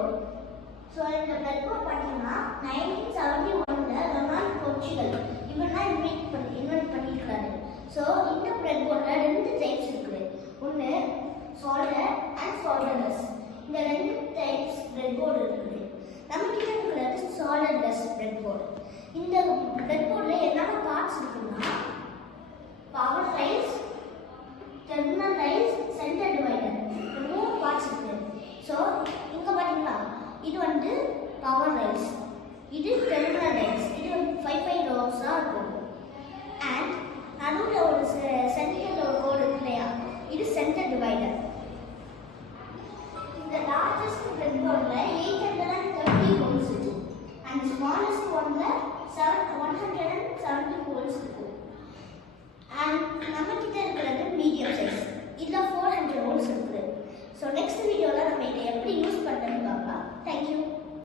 breadboard. So இந்த breadboard பார்த்தீங்கன்னா 1971ல Ronald Portugal இவர் தான் இன்வென்ட் பண்ணியிருக்காரு. ஸோ இந்த breadboardல ரெண்டு டைப்ஸ் இருக்குது. ஒன்று சால்டர் அண்ட் சால்டர்லெஸ். இந்த ரெண்டு டைப்ஸ் breadboard இருக்குது. நம்ம கிட்ட இருக்கிறது சால்டர்லெஸ் breadboard. இந்த breadboardல என்னென்ன பார்ட்ஸ் இருக்குன்னா power rice, terminal rice, centre divider, இந்த மூணு பார்ட்ஸ் இருக்கு. ஸோ இங்கே பார்த்தீங்கன்னா இது வந்து பவர் ரைஸ், இது டெர்மினல் ரைஸ், இது 5 ரோஸாக இருக்கும். அண்ட் நடுவில் ஒரு சென்டரில் ஒரு கோடு இருக்கு இல்லையா, இது சென்டர் டிவைடர். இந்த லார்ஜஸ்ட் breadboardல 830 ஹோல்ஸ் இருக்கு. அண்ட் ஸ்மாலஸ்ட் ஒன்ல 170 ஹோல்ஸ் இருக்கு. அண்ட் நம்ம கிட்ட இருக்கிறது மீடியம் சைஸ், இதில் 400 ஹோல்ஸ் இருக்குது. ஸோ நெக்ஸ்ட் வீடியோவில் நம்ம இதை எப்படி யூஸ்